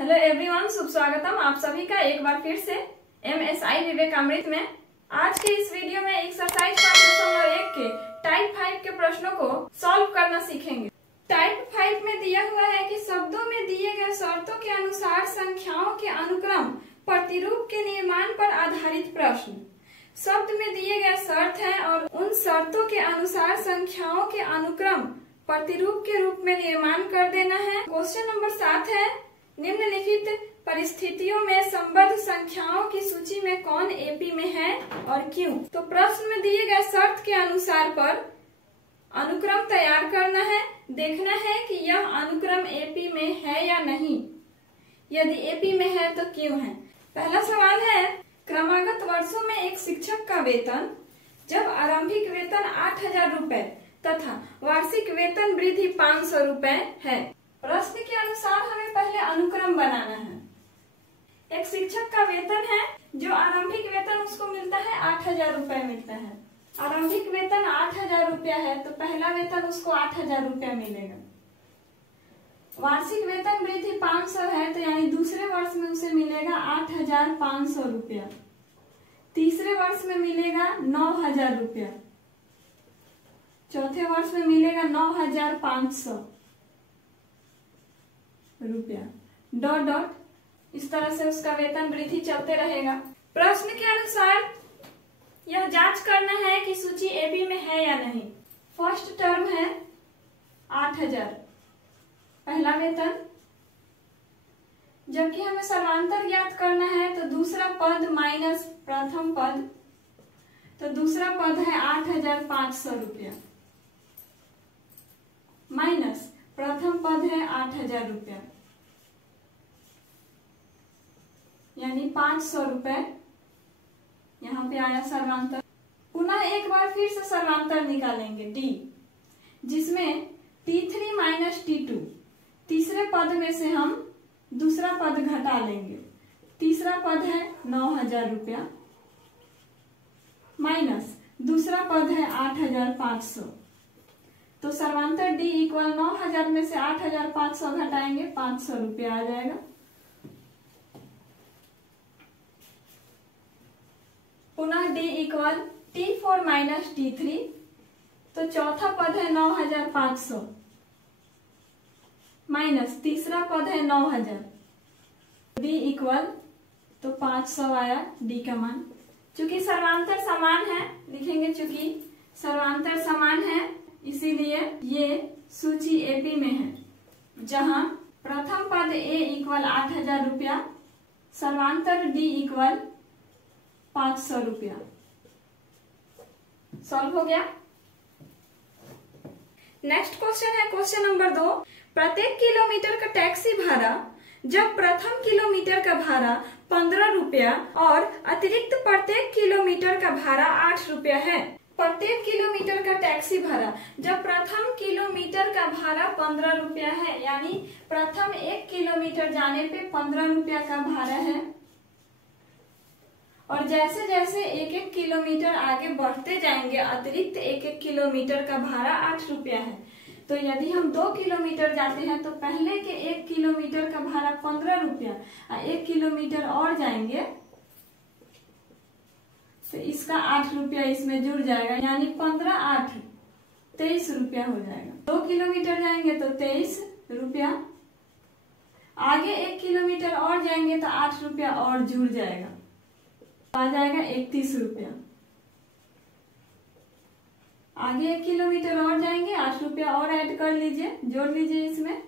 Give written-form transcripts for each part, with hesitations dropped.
Hello everyone, शुभ स्वागतम आप सभी का एक बार फिर से MSI विवेकामृत में। आज के इस वीडियो में एक्सरसाइज 5.1 के टाइप 5 के प्रश्नों को सॉल्व करना सीखेंगे। टाइप 5 में दिया हुआ है कि शब्दों में दिए गए शर्तों के अनुसार संख्याओं के अनुक्रम प्रतिरूप के निर्माण पर आधारित प्रश्न। शब्द में दिए गए शर्त हैं और उन शर्तों के अनुसार संख्याओं के अनुक्रम प्रतिरूप के रूप में निर्माण कर देना है। क्वेश्चन नंबर 7 है, निम्नलिखित परिस्थितियों में संबद्ध संख्याओं की सूची में कौन एपी में है और क्यों। तो प्रश्न में दिए गए शर्त के अनुसार पर अनुक्रम तैयार करना है, देखना है कि यह अनुक्रम एपी में है या नहीं, यदि एपी में है तो क्यों है। पहला सवाल है, क्रमागत वर्षों में एक शिक्षक का वेतन जब आरंभिक वेतन 8,000 रुपए तथा वार्षिक वेतन वृद्धि 500 रुपए है। प्रश्न के अनुसार हमें पहले अनुक्रम बनाना है। एक शिक्षक का वेतन है जो आरंभिक वेतन उसको मिलता है 8,000 रुपए मिलता है। आरंभिक वेतन 8,000 रुपया है तो पहला वेतन उसको 8,000 रुपया मिलेगा। वार्षिक वेतन वृद्धि 500 है तो यानी दूसरे वर्ष में उसे मिलेगा 8,500 रुपया। तीसरे वर्ष में मिलेगा 9,000 रुपया। चौथे वर्ष में मिलेगा 9,500 रुपया। डॉट डॉट इस तरह से उसका वेतन वृद्धि चलते रहेगा। प्रश्न के अनुसार यह जांच करना है कि सूची एबी में है या नहीं। फर्स्ट टर्म है 8,000 पहला वेतन, जबकि हमें समांतर ज्ञात करना है तो दूसरा पद माइनस प्रथम पद, तो दूसरा पद है 8,500 रुपया माइनस प्रथम पद है 8,000 रुपया, यानी 500 रुपए यहाँ पे आया सर्वांतर। पुनः एक बार फिर से सर्वांतर निकालेंगे डी, जिसमें T3 माइनस T2, तीसरे पद में से हम दूसरा पद घटा लेंगे। तीसरा पद है 9,000 रुपया माइनस दूसरा पद है 8,500, तो सर्वांतर डी इक्वल 9,000 में से 8,500 घटाएंगे 500 रुपया आ जाएगा। पुनः D equal T4 minus T3, तो चौथा पद है 9,500 माइनस तीसरा पद है 9,000, डी इक्वल तो 500 आया डी का मान। चूंकि सर्वांतर समान है, लिखेंगे चूंकि सर्वांतर समान है इसीलिए ये सूची एपी में है, जहां प्रथम पद ए इक्वल 8,000 रुपया, सर्वांतर डी इक्वल 500 रुपया। सॉल्व हो गया। नेक्स्ट क्वेश्चन है क्वेश्चन नंबर 2, प्रत्येक किलोमीटर का टैक्सी भाड़ा जब प्रथम किलोमीटर का भाड़ा 15 रुपया और अतिरिक्त प्रत्येक किलोमीटर का भाड़ा 8 रुपया है। प्रत्येक किलोमीटर का टैक्सी भाड़ा जब प्रथम किलोमीटर का भाड़ा 15 रुपया है, यानी प्रथम 1 किलोमीटर जाने पे 15 रुपया का भाड़ा है, और जैसे जैसे 1-1 किलोमीटर आगे बढ़ते जाएंगे अतिरिक्त 1-1 किलोमीटर का भाड़ा 8 रुपया है। तो यदि हम 2 किलोमीटर जाते हैं तो पहले के 1 किलोमीटर का भाड़ा 15 रुपया, 1 किलोमीटर और जाएंगे तो इसका 8 रुपया इसमें जुड़ जाएगा, यानी 15-8 23 रुपया हो जाएगा। 2 किलोमीटर जाएंगे तो 23 रुपया, आगे 1 किलोमीटर और जाएंगे तो 8 रुपया और जुड़ जाएगा, आ जाएगा 31 रुपया। आगे 1 किलोमीटर और जाएंगे 8 रुपया और ऐड कर लीजिए, जोड़ लीजिए इसमें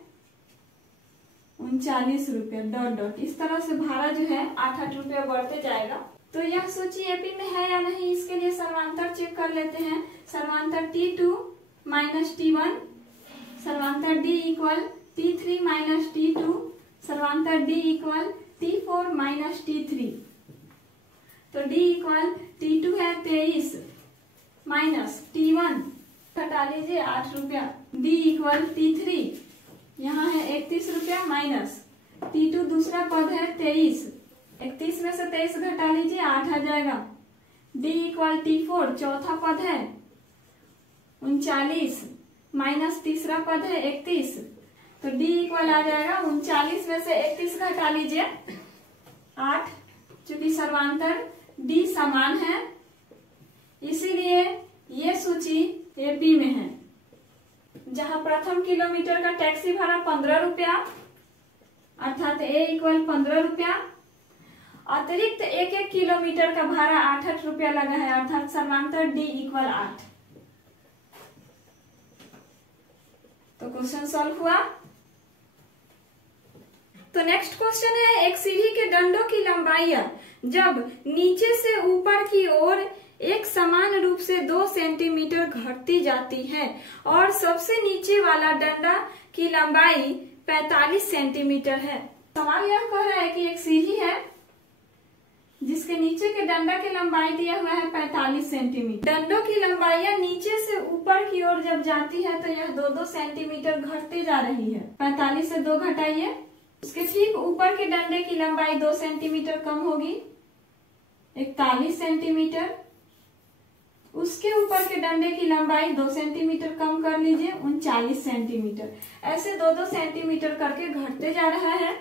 39 रुपया। डॉट डॉट इस तरह से भाड़ा जो है 8-8 रुपया बढ़ते जाएगा। तो यह सूची एपी में है या नहीं, इसके लिए सर्वांतर चेक कर लेते हैं। सर्वांतर T2 minus T1, सर्वांतर D equal T3 minus T2, सर्वांतर D equal T4 minus T3, तो D इक्वल T2 है 23 माइनस T1 घटा लीजिए 8 रुपया, D इक्वल T3 यहाँ है 31 रुपया माइनस T2 दूसरा पद है 23, 31 में से 23 घटा लीजिए 8 आ जाएगा। D इक्वल T4 चौथा पद है 39 माइनस तीसरा पद है 31, तो D इक्वल आ जाएगा 39 में से 31 घटा लीजिए 8, चूंकि सर्वांतर D समान है इसीलिए ये सूची एपी में है। जहां प्रथम किलोमीटर का टैक्सी भाड़ा 15 रुपया अर्थात ए इक्वल 15 रुपया, अतिरिक्त एक एक किलोमीटर का भाड़ा 8 रुपया लगा है अर्थात समांतर डी इक्वल 8। तो क्वेश्चन सॉल्व हुआ। तो नेक्स्ट क्वेश्चन है, एक सीढ़ी के डंडों की लंबाई जब नीचे से ऊपर की ओर एक समान रूप से 2 सेंटीमीटर घटती जाती है और सबसे नीचे वाला डंडा की लंबाई 45 सेंटीमीटर है। सवाल यह कह रहा है कि एक सीढ़ी है जिसके नीचे के डंडा की लंबाई दिया हुआ है 45 सेंटीमीटर। डंडों की लंबाई नीचे से ऊपर की ओर जब जाती है तो यह 2-2 सेंटीमीटर घटती जा रही है। 45 से 2 घटाइए, उसके ठीक ऊपर के डंडे की लंबाई 2 सेंटीमीटर कम होगी 41 सेंटीमीटर। उसके ऊपर के डंडे की लंबाई 2 सेंटीमीटर कम कर लीजिए 39 सेंटीमीटर। ऐसे 2-2 सेंटीमीटर करके घटते जा रहा है।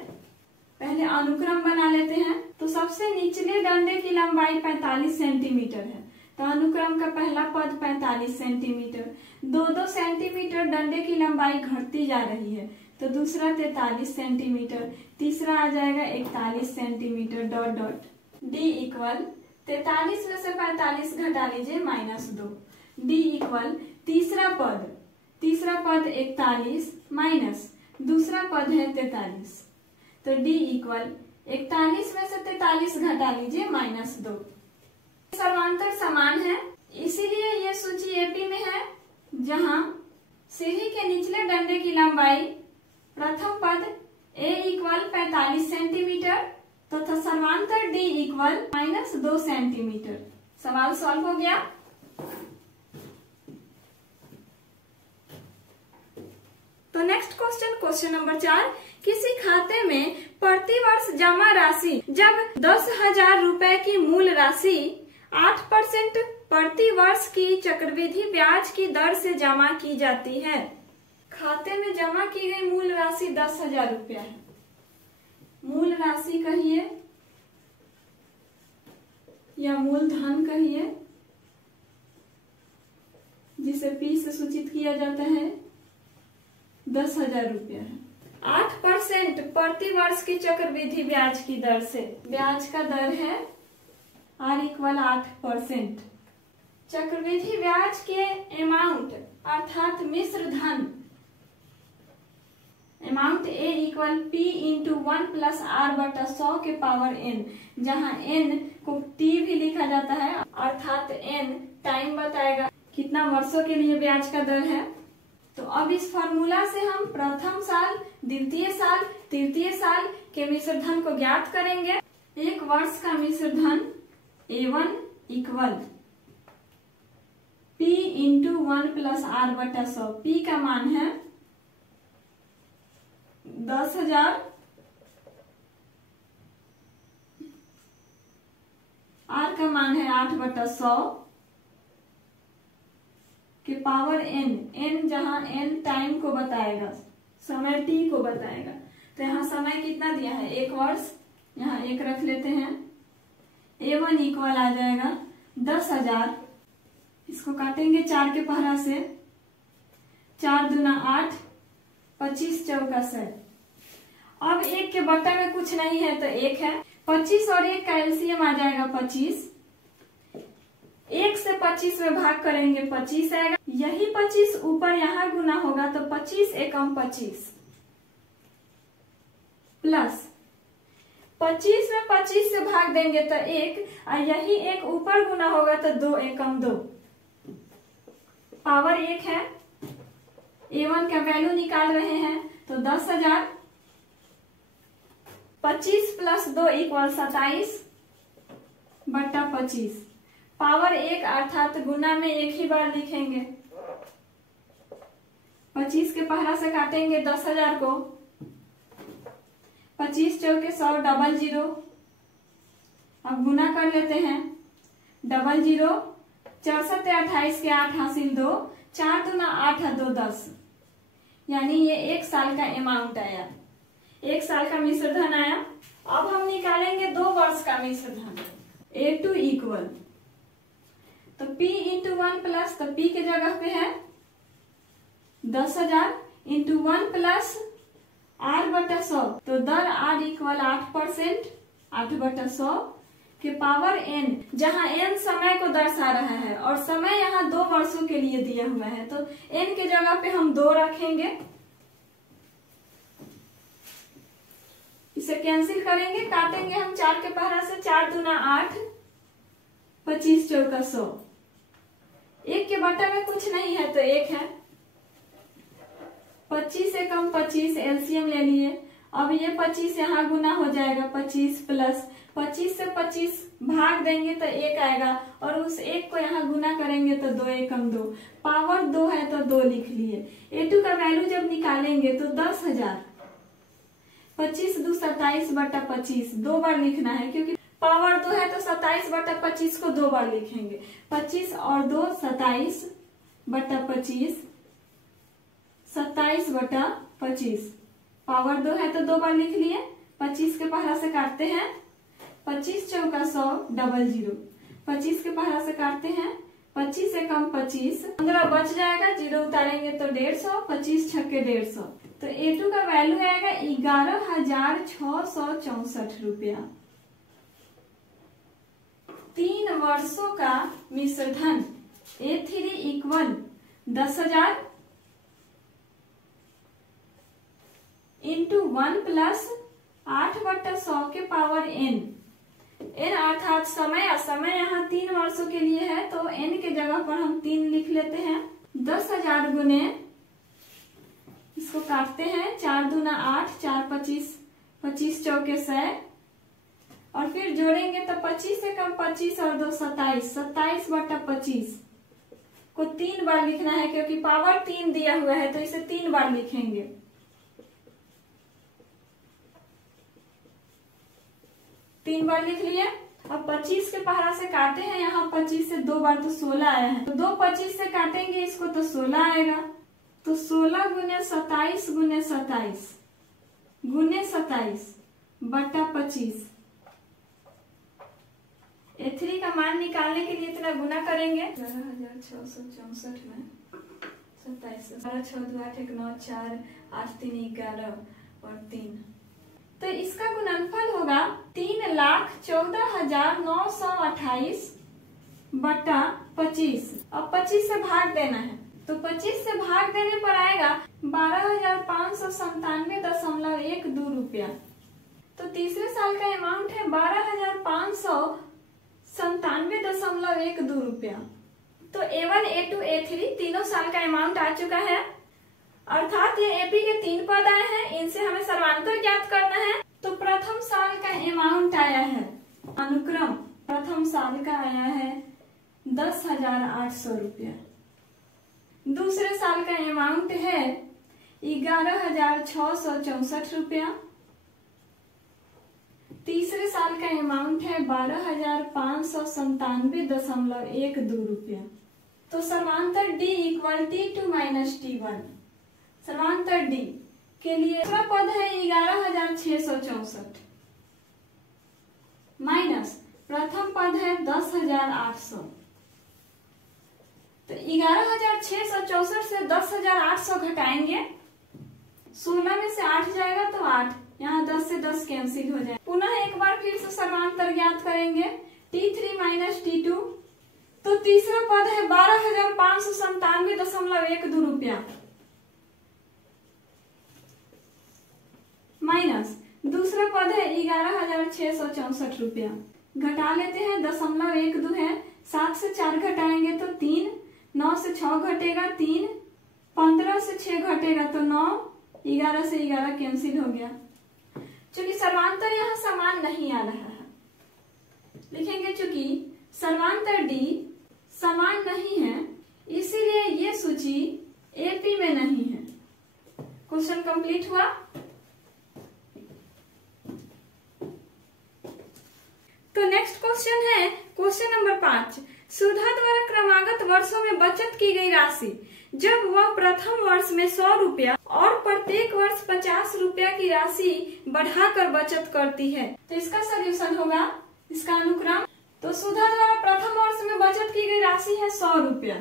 पहले अनुक्रम बना लेते हैं। तो सबसे निचले डंडे की लंबाई 45 सेंटीमीटर है तो अनुक्रम का पहला पद 45 सेंटीमीटर। 2-2 सेंटीमीटर डंडे की लंबाई घटती जा रही है तो दूसरा 43 सेंटीमीटर, तीसरा आ जाएगा 41 centimetre dot dot. D equal 43 में से 45 घटा लीजिए -2। डी इक्वल तीसरा पद 41 माइनस दूसरा पद है 43 तो डी इक्वल 41 में से 43 घटा लीजिए -2। समांतर समान है इसीलिए ये सूची एपी में है। जहां सीढ़ी के निचले डंडे की लंबाई प्रथम पद ए इक्वल 45 सेंटीमीटर तथा सर्वांतर डी इक्वल -2 सेंटीमीटर। सवाल सॉल्व हो गया। तो नेक्स्ट क्वेश्चन नंबर 4, किसी खाते में प्रतिवर्ष जमा राशि जब 10,000 रुपए की मूल राशि 8% प्रति वर्ष की चक्रवृद्धि ब्याज की दर से जमा की जाती है। खाते में जमा की गई मूल राशि 10,000 रुपया है। मूल राशि कहिए या मूलधन कहिए, जिसे पी से सूचित किया जाता है, 10,000 रुपया है। 8% प्रति वर्ष की चक्रवृद्धि ब्याज की दर से, ब्याज का दर है R इक्वल 8%। चक्रवृद्धि ब्याज के अमाउंट अर्थात मिश्र धन amount A equal P into 1 plus R बटा 100 के पावर N, जहां N को T भी लिखा जाता है अर्थात N टाइम बताएगा कितना वर्षों के लिए ब्याज का दर है। तो अब इस फॉर्मूला से हम प्रथम साल, द्वितीय साल, तृतीय साल के मिश्र धन को ज्ञात करेंगे। एक वर्ष का मिश्र धन A1 equal P into 1 plus R बटा 100। P का मान है 10,000, R का मान है 8 बटा 100 के पावर N। N जहां N टाइम को बताएगा, समय T को बताएगा। तो यहाँ समय कितना दिया है, 1 वर्ष, यहाँ 1 रख लेते हैं। A1 इक्वल आ जाएगा 10,000, इसको काटेंगे 4 के पहरा से, 4 दूना 8, 25 चौका 100। अब 1 के बट्टा में कुछ नहीं है तो 1 है। 25 और 1 का एलसीएम आ जाएगा 25। 1 से 25 में भाग करेंगे 25 आएगा। यही 25 ऊपर यहाँ गुना होगा तो 25 एकम 25 प्लस 25 में 25 से भाग देंगे तो 1 और यही 1 ऊपर गुना होगा तो 2 एकम 2 पावर 1 है। A1 का वैल्यू निकाल रहे हैं तो 10,000, 25 प्लस 2 इक्वल 27 बट्टा 25 पावर 1 अर्थात गुना में 1 ही बार लिखेंगे। 25 के पहरा से काटेंगे 10,000 को, 25 चौके 100 डबल 0। अब गुना कर लेते हैं, डबल 0 64 28 के 8 हासिल 2, 4 दूना 8 2 10। यानी ये 1 साल का अमाउंट आया, 1 साल का मिश्र धन आया। अब हम निकालेंगे 2 वर्ष का मिश्र धन। A2 इक्वल तो P इंटू 1 प्लस, तो P के जगह पे है 10,000 इंटू 1 प्लस R/100, तो दर R इक्वल 8%, 8/100 के पावर n, जहां n समय को दर्शा रहा है और समय यहाँ 2 वर्षों के लिए दिया हुआ है, तो n के जगह पे हम 2 रखेंगे, इसे कैंसिल करेंगे, काटेंगे हम 4 के पहरा से, 4 दूना 8, 25 चौका 100, 1 के बटा में कुछ नहीं है तो 1 है, 25 से कम 25, एलसीएम ले लिए। अब ये 25 यहाँ गुना हो जाएगा, 25 प्लस 25 से 25 भाग देंगे तो 1 आएगा, और उस 1 को यहाँ गुना करेंगे तो 2 एकम 2, पावर 2 है तो 2 लिख लिए। A2 का वैल्यू जब निकालेंगे तो 10,000, 25 दू 27/25, 2 बार लिखना है क्योंकि पावर 2 है तो 27/25 को 2 बार लिखेंगे, 25 और 2 27/25, 27/25, पावर 2 है तो 2 बार लिख लिए। 25 के पहला से काटते हैं, 25 चौका 100, 00, 25 के पहला से काटते हैं, 25 से कम 25, 15 बच जाएगा, 0 उतारेंगे तो 150, 25 छक्के 150, तो A2 का वैल्यू आएगा 11,664 रुपया। 3 वर्षों का मिश्र धन A3 इक्वल 10,000 इंटू 1 प्लस 8/100 के पावर n, n अर्थात समय, समय यहाँ 3 वर्षों के लिए है तो n के जगह पर हम 3 लिख लेते हैं। 10,000 गुने, इसको काटते हैं, 4 दूना 8, 4 25, 25 चौके 100, और फिर जोड़ेंगे तो 25 से कम 25 और 2 27, 27/25 को 3 बार लिखना है क्योंकि पावर 3 दिया हुआ है तो इसे 3 बार लिखेंगे। 3 बार लिख लिए। अब 25 के पहरा से काटे हैं, यहाँ 25 से 2 बार तो 16 आया है, तो 2 25 से काटेंगे इसको तो 16 आएगा, तो 16 गुने 27 गुने 27 गुने 27/25। A3 का मान निकालने के लिए इतना गुना करेंगे, 11,664 में 27, 12 6 2 8 1 9 4 8 3 11 और 3, तो इसका गुणनफल होगा 3,14,928/25। अब 25 से भाग देना है, तो 25 से भाग देने पर आएगा 12,597.12 रुपया। तो तीसरे साल का अमाउंट है 12,597.12 रुपया। तो A1, A2, A3 तीनों साल का अमाउंट आ चुका है, अर्थात ये AP के 3 पद आए हैं, इनसे हमें सर्वांतर ज्ञात करना है। तो प्रथम साल का अमाउंट आया है, अनुक्रम प्रथम साल का आया है 10,800 रुपया, दूसरे साल का अमाउंट है 11,664 रुपया, तीसरे साल का अमाउंट है 12,597.12 रुपया। तो सर्वांतर D equal T2 minus T1। सर्वांतर D के लिए दूसरा पद है 11,664 माइनस प्रथम पद है 10,800। तो 11,664 से 10,800 घटाएंगे, 16 में से 8 जाएगा तो 8, यहाँ 10 से 10 कैंसिल हो जाए। पुनः एक बार फिर से सर्वांतर ज्ञात करेंगे, T3 माइनस T2, तो तीसरा पद है 12,597.12 रुपया माइनस दूसरा पद है 11,664 रुपया, घटा लेते हैं, 0.12 है, 7 से 4 घटाएंगे तो 3, 9 से 6 घटेगा 3, 15 से 6 घटेगा तो 9, 11 से 11 कैंसिल हो गया। चूंकि सर्वांतर यहाँ समान नहीं आ रहा है, लिखेंगे चूंकि सर्वांतर D समान नहीं है इसीलिए ये सूची AP में नहीं है। क्वेश्चन कंप्लीट हुआ। तो नेक्स्ट क्वेश्चन है क्वेश्चन नंबर 5। सुधा द्वारा क्रमागत वर्षों में बचत की गई राशि जब वह प्रथम वर्ष में 100 रुपया प्रत्येक वर्ष 50 रुपया की राशि बढ़ाकर बचत करती है। तो इसका सोल्यूशन होगा इसका अनुक्रम। तो सुधा द्वारा प्रथम वर्ष में बचत की गई राशि है 100 रुपया,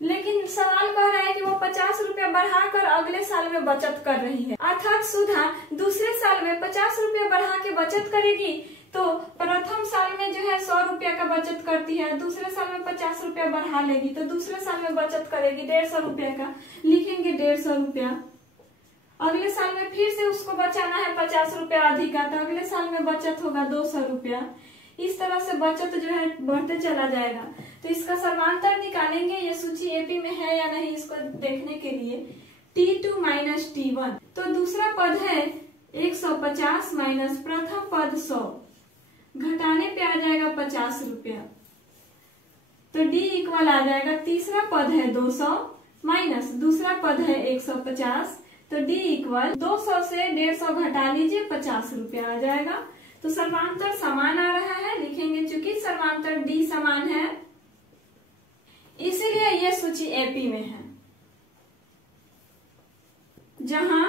लेकिन सवाल कह रहा है कि वो 50 रुपया बढ़ाकर अगले साल में बचत कर रही है, अर्थात सुधा दूसरे साल में 50 रुपया बढ़ा के बचत करेगी। तो प्रथम साल में जो है 100 रुपया का बचत करती है, दूसरे साल में 50 रुपया बढ़ा लेगी तो दूसरे साल में बचत करेगी 150 रुपया का, लिखेंगे 150 रुपया। अगले साल में फिर से उसको बचाना है 50 रुपया अधिक का, तो अगले साल में बचत होगा 200 रुपया। इस तरह से बचत जो है बढ़ते चला जाएगा। तो इसका सर्वांतर निकालेंगे, ये सूची एपी में है या नहीं इसको देखने के लिए। T2 माइनस T1, तो दूसरा पद है 150 माइनस प्रथम पद 100, घटाने पे आ जाएगा 50 रुपया, तो D इक्वल आ जाएगा तीसरा पद है 200 माइनस दूसरा पद है 150, तो D इक्वल 200 से 150 घटा लीजिए 50 रुपया आ जाएगा। तो सर्वांतर समान आ रहा है, लिखेंगे चूंकि सर्वांतर D समान है इसीलिए ये सूची एपी में है, जहां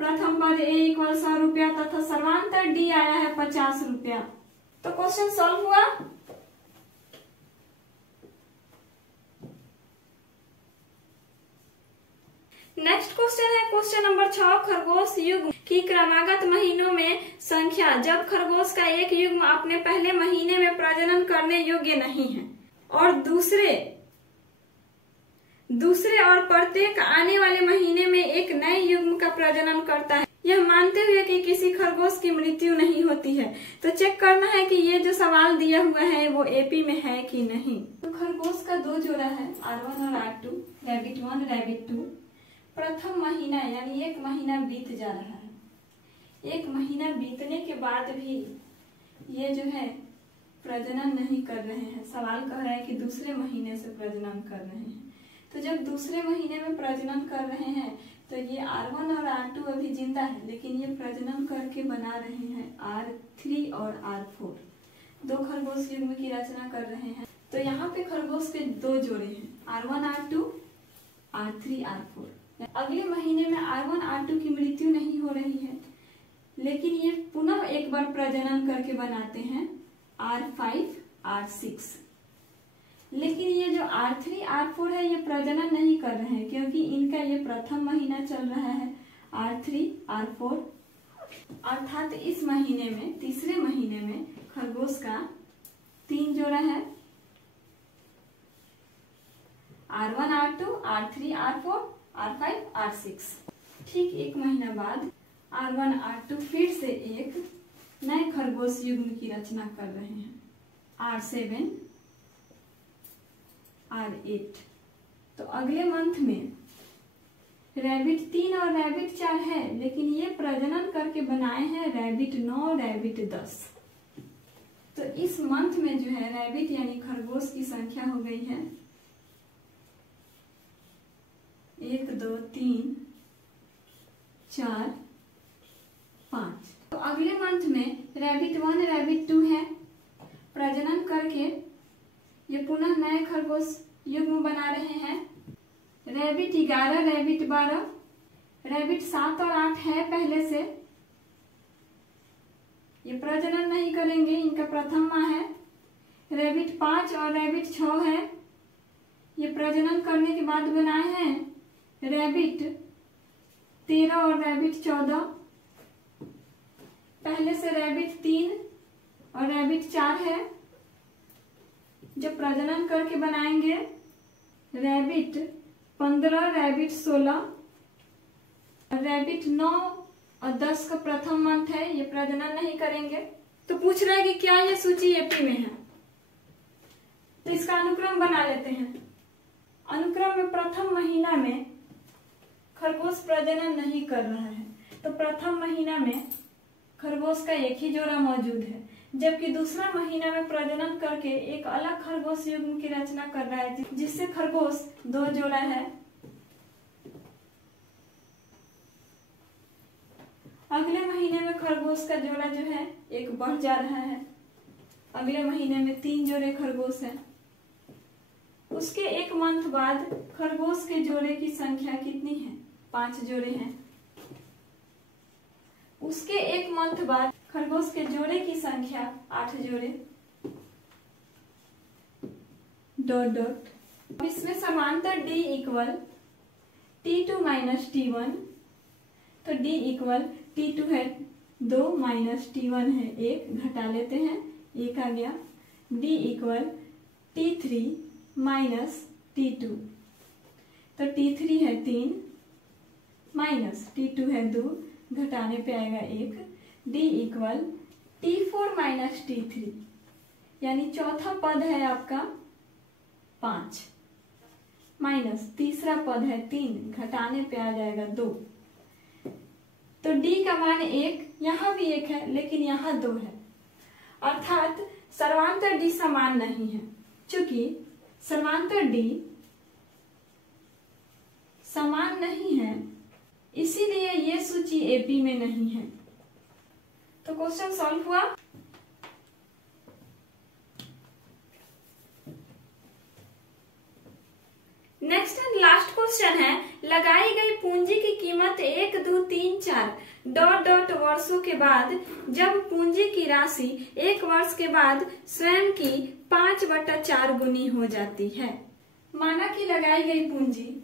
प्रथम पद A इक्वल 100 रुपया तथा सर्वांतर D आया है 50 रुपया। तो क्वेश्चन सॉल्व हुआ। नेक्स्ट क्वेश्चन है क्वेश्चन नंबर 6, खरगोश युग्म की क्रमागत महीनों में संख्या जब खरगोश का एक युग्म अपने पहले महीने में प्रजनन करने योग्य नहीं है और दूसरे और प्रत्येक आने वाले महीने में एक नए युग्म का प्रजनन करता है, यह मानते हुए कि किसी खरगोश की मृत्यु नहीं होती है। तो चेक करना है कि ये जो सवाल दिया हुआ है वो एपी में है कि नहीं। तो खरगोश का 2 जोड़ा है R1 और R2, रैबिट 1 रैबिट 2। प्रथम महीना यानी 1 महीना बीत जा रहा है। 1 महीना बीतने के बाद भी ये जो है प्रजनन नहीं कर रहे हैं। सवाल कह रहा है कि दूसरे महीने से प्रजनन कर रहे हैं। तो जब दूसरे महीने में प्रजनन कर रहे हैं तो ये R1 और R2 अभी जिंदा है, लेकिन ये प्रजनन करके बना रहे हैं R3 और R4। 2 खरगोश युग्म की रचना कर रहे हैं। तो यहाँ पे खरगोश के 2 जोड़े हैं R1 R2, R3 R4। अगले महीने में R1 R2 की मृत्यु नहीं हो रही है, लेकिन ये पुनः एक बार प्रजनन करके बनाते हैं R5 R6। लेकिन ये जो R3 R4 है ये प्रजनन नहीं कर रहे हैं, क्योंकि इनका ये प्रथम महीना चल रहा है R3 R4, अर्थात इस महीने में तीसरे महीने में खरगोश का 3 जोड़ा है R1 R2 R3 R4 R5 R6। ठीक 1 महीना बाद R1 R2 फिर से एक नए खरगोश युग्म की रचना कर रहे हैं R7 R8। तो अगले मंथ में रैबिट 3 और रैबिट 4 है, लेकिन ये प्रजनन करके बनाए हैं रैबिट 9 रैबिट 10। तो इस मंथ में जो है रैबिट यानी खरगोश की संख्या हो गई है 1 2 3 4 5। तो अगले मंथ में रैबिट 1 रैबिट 2 है, प्रजनन करके ये पुनः नए खरगोश युग्म बना रहे हैं रैबिट 11 रैबिट 12। रैबिट 7 और 8 है पहले से, ये प्रजनन नहीं करेंगे, इनका प्रथम माह है। रैबिट 5 और रैबिट 6 है, ये प्रजनन करने के बाद बनाए हैं रैबिट 13 और रैबिट 14। पहले से रैबिट 3 और रैबिट 4 है, जो प्रजनन करके बनाएंगे रैबिट 15 रैबिट 16। रैबिट 9 और 10 का प्रथम मंथ है, ये प्रजनन नहीं करेंगे। तो पूछ रहा है कि क्या ये सूची एपी में है, तो इसका अनुक्रम बना लेते हैं। अनुक्रम में प्रथम महीना में खरगोश प्रजनन नहीं कर रहा है, तो प्रथम महीना में खरगोश का एक ही जोड़ा मौजूद है, जबकि दूसरा महीना में प्रजनन करके एक अलग खरगोश युग्म की रचना कर रहा है, जिससे खरगोश 2 जोड़ा है। अगले महीने में खरगोश का जोड़ा जो है एक बढ़ जा रहा है, अगले महीने में 3 जोड़े खरगोश हैं। उसके एक मंथ बाद खरगोश के जोड़े की संख्या कितनी है? 5 जोड़े हैं। उसके एक मंथ बाद खरगोश के जोड़े की संख्या 8 जोड़े। Dot dot. इसमें समांतर D equal T2 minus T1, तो D इक्वल T2 है 2 माइनस T1 है 1, घटा लेते हैं 1 आ गया। D equal T3 minus T2, तो T3 है 3 माइनस T2 है 2, घटाने पे आएगा 1। D equal T4 minus T3, यानी चौथा पद है आपका 5 माइनस तीसरा पद है 3, घटाने पे आ जाएगा 2। तो D का मान 1, यहाँ भी 1 है लेकिन यहाँ 2 है, अर्थात सर्वांतर D समान नहीं है। चूंकि सर्वांतर D समान नहीं है इसीलिए ये सूची एपी में नहीं है। तो क्वेश्चन सॉल्व हुआ। नेक्स्ट एंड लास्ट क्वेश्चन है, लगाई गई पूंजी की कीमत 1, 2, 3, 4 डॉट डॉट वर्षों के बाद जब पूंजी की राशि 1 वर्ष के बाद स्वयं की 5/4 गुनी हो जाती है। माना कि लगाई गई पूंजी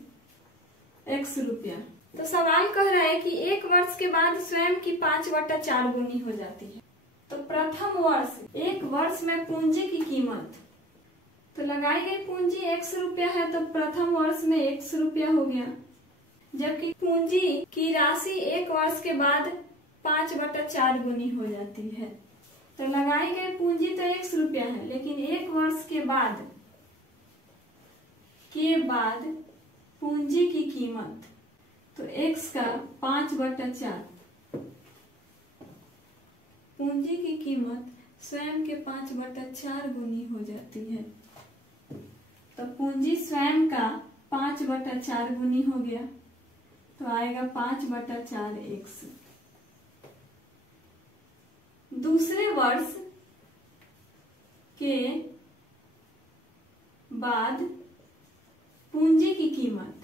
x रुपया, तो सवाल कह रहा है कि 1 वर्ष के बाद स्वयं की 5/4 गुनी हो जाती है। तो प्रथम वर्ष 1 वर्ष में पूंजी की कीमत, तो लगाई गई पूंजी x रुपया है तो प्रथम वर्ष में x रुपया हो गया, जबकि पूंजी की राशि 1 वर्ष के बाद 5/4 गुनी हो जाती है। तो लगाई गई पूंजी तो x रुपया है लेकिन 1 वर्ष के बाद पूंजी की कीमत, तो x का 5/4, पूंजी की कीमत स्वयं के 5/4 गुनी हो जाती है। तो पूंजी स्वयं का 5/4 गुनी हो गया, तो आएगा 5/4x। दूसरे वर्ष के बाद पूंजी की कीमत,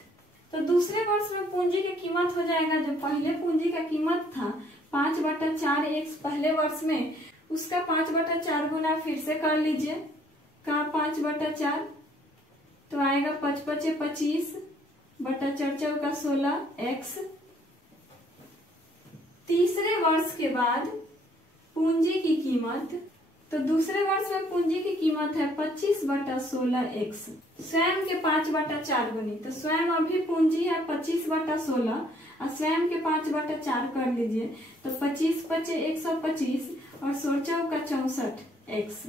तो दूसरे वर्ष में पूंजी की कीमत हो जाएगा, जो पहले पूंजी का कीमत था 5/4x पहले वर्ष में, उसका 5/4 गुना फिर से कर लीजिए का 5/4, तो आएगा 5 × 5 = 25 बटा 4 × 16x। तीसरे वर्ष के बाद पूंजी की कीमत, तो दूसरे वर्ष में पूंजी की कीमत है 25/16x, स्वयं के 5/4 गुनी, तो स्वयं अभी पूंजी है 25/16 और स्वयं के 5/4 कर लीजिए, तो 25 × 5 = 125 और 16 × 64x।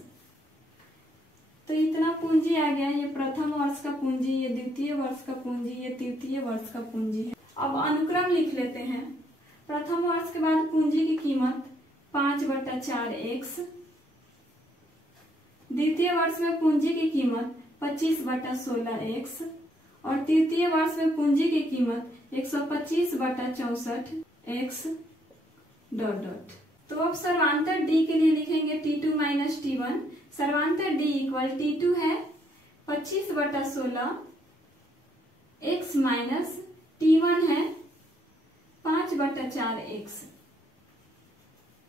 तो इतना पूंजी आ गया। ये प्रथम वर्ष का पूंजी, ये द्वितीय वर्ष का पूंजी, ये तृतीय वर्ष का पूंजी है। अब अनुक्रम लिख लेते हैं। प्रथम वर्ष के बाद पूंजी की कीमत 5/4x, द्वितीय वर्ष में पूंजी की कीमत 25/16x और तृतीय वर्ष में पूंजी की कीमत 125/64x डॉट डॉट। तो अब सर्वांतर D के लिए लिखेंगे T2 minus T1। सर्वांतर D equal T2 है 25/16 x माइनस T1 है 5/4x।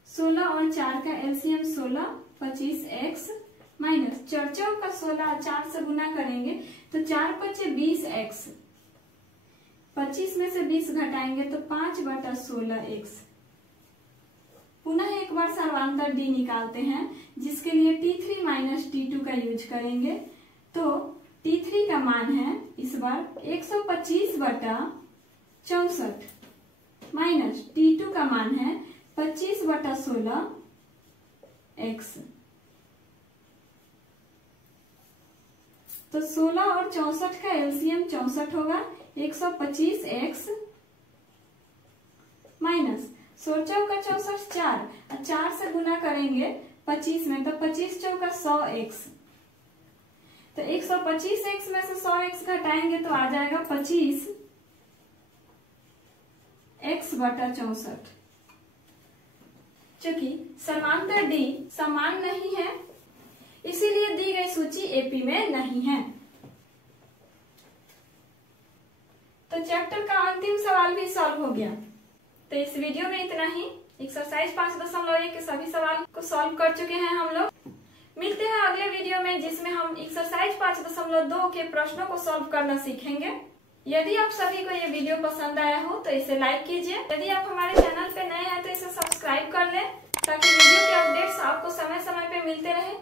16 और 4 का एलसीएम 16, 25x माइनस 4 का 16 4 से गुना करेंगे तो 4 × 5 = 20x, 25 में से 20 घटाएंगे तो 5/16x। पुनः एक बार सर्वांतर D निकालते हैं, जिसके लिए T3 माइनस T2 का यूज करेंगे। तो T3 का मान है इस बार 125/64 माइनस T2 का मान है 25/16x। तो 16 और 64 का एलसीएम 64 होगा, 125x माइनस 16 का 64 4 और 4 से गुना करेंगे 25 में, तो 25 × 4 = 100x। तो 125x में से 100x घटाएंगे तो आ जाएगा 25x/64। चूंकि समांतर D समान नहीं है इसीलिए दी गई सूची एपी में नहीं है। तो चैप्टर का अंतिम सवाल भी सॉल्व हो गया। तो इस वीडियो में इतना ही। एक्सरसाइज 5.1 के सभी सवाल को सॉल्व कर चुके हैं हम लोग। मिलते हैं अगले वीडियो में, जिसमें हम एक्सरसाइज 5.2 के प्रश्नों को सॉल्व करना सीखेंगे। यदि आप सभी को ये वीडियो पसंद आया हो तो इसे लाइक कीजिए। यदि आप हमारे चैनल पे नए हैं तो इसे सब्सक्राइब कर लें, ताकि वीडियो के अपडेट्स आपको समय समय पे मिलते रहे।